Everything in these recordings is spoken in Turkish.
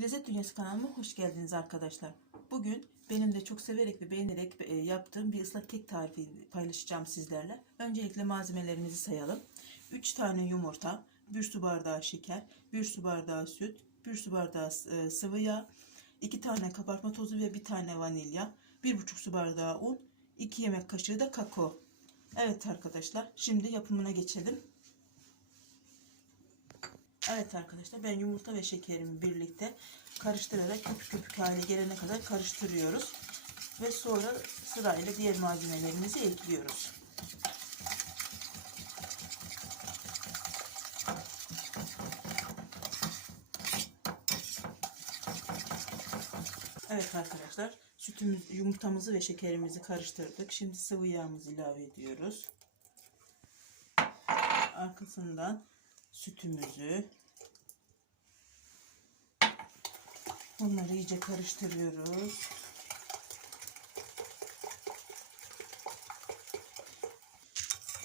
Lezzet Dünyası kanalıma hoş geldiniz arkadaşlar. Bugün benim de çok severek ve beğenerek e, yaptığım bir ıslak kek tarifi paylaşacağım sizlerle. Öncelikle malzemelerimizi sayalım. 3 tane yumurta, 1 su bardağı şeker, 1 su bardağı süt, 1 su bardağı e, sıvı yağ, 2 tane kabartma tozu ve 1 tane vanilya, 1,5 su bardağı un, 2 yemek kaşığı da kakao. Evet arkadaşlar şimdi yapımına geçelim. Evet arkadaşlar ben yumurta ve şekerimi birlikte karıştırarak köpük köpük hale gelene kadar karıştırıyoruz. Ve sonra sırayla diğer malzemelerimizi ekliyoruz. Evet arkadaşlar sütümüz, yumurtamızı ve şekerimizi karıştırdık. Şimdi sıvı yağımızı ilave ediyoruz. Arkasından sütümüzü Bunları iyice karıştırıyoruz.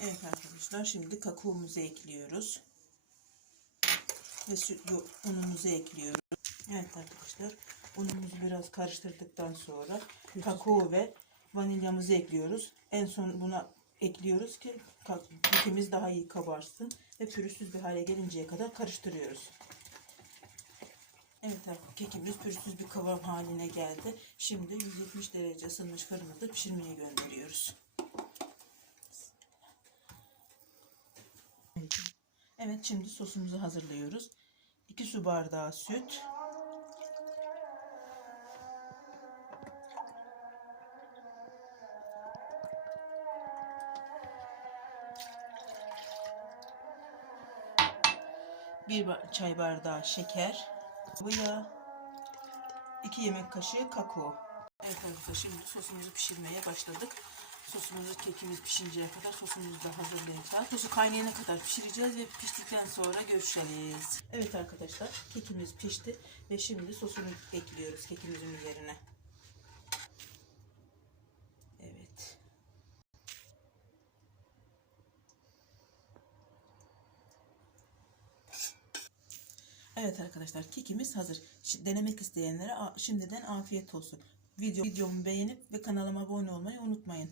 Evet arkadaşlar şimdi kakaomuzu ekliyoruz. Ve süt, unumuzu ekliyoruz. Evet arkadaşlar unumuzu biraz karıştırdıktan sonra kakao ve vanilyamızı ekliyoruz. En son buna ekliyoruz ki kekimiz daha iyi kabarsın ve pürüzsüz bir hale gelinceye kadar karıştırıyoruz. Evet kekimiz pürüzsüz bir kıvam haline geldi. Şimdi 170 derece ısınmış fırında pişirmeye gönderiyoruz. Evet şimdi sosumuzu hazırlıyoruz. 2 su bardağı süt. Bir çay bardağı şeker sıvı yağ, 2 yemek kaşığı kakao. Evet arkadaşlar şimdi sosumuzu pişirmeye başladık. Sosumuzu kekimiz pişinceye kadar sosumuzu da hazırlayacağız. Sosu kaynayana kadar pişireceğiz ve piştikten sonra görüşeceğiz. Evet arkadaşlar kekimiz pişti ve şimdi sosunu ekliyoruz kekimizin üzerine. Evet. Evet arkadaşlar kekimiz hazır. Denemek isteyenlere şimdiden afiyet olsun. Video, videomu beğenip ve kanalıma abone olmayı unutmayın.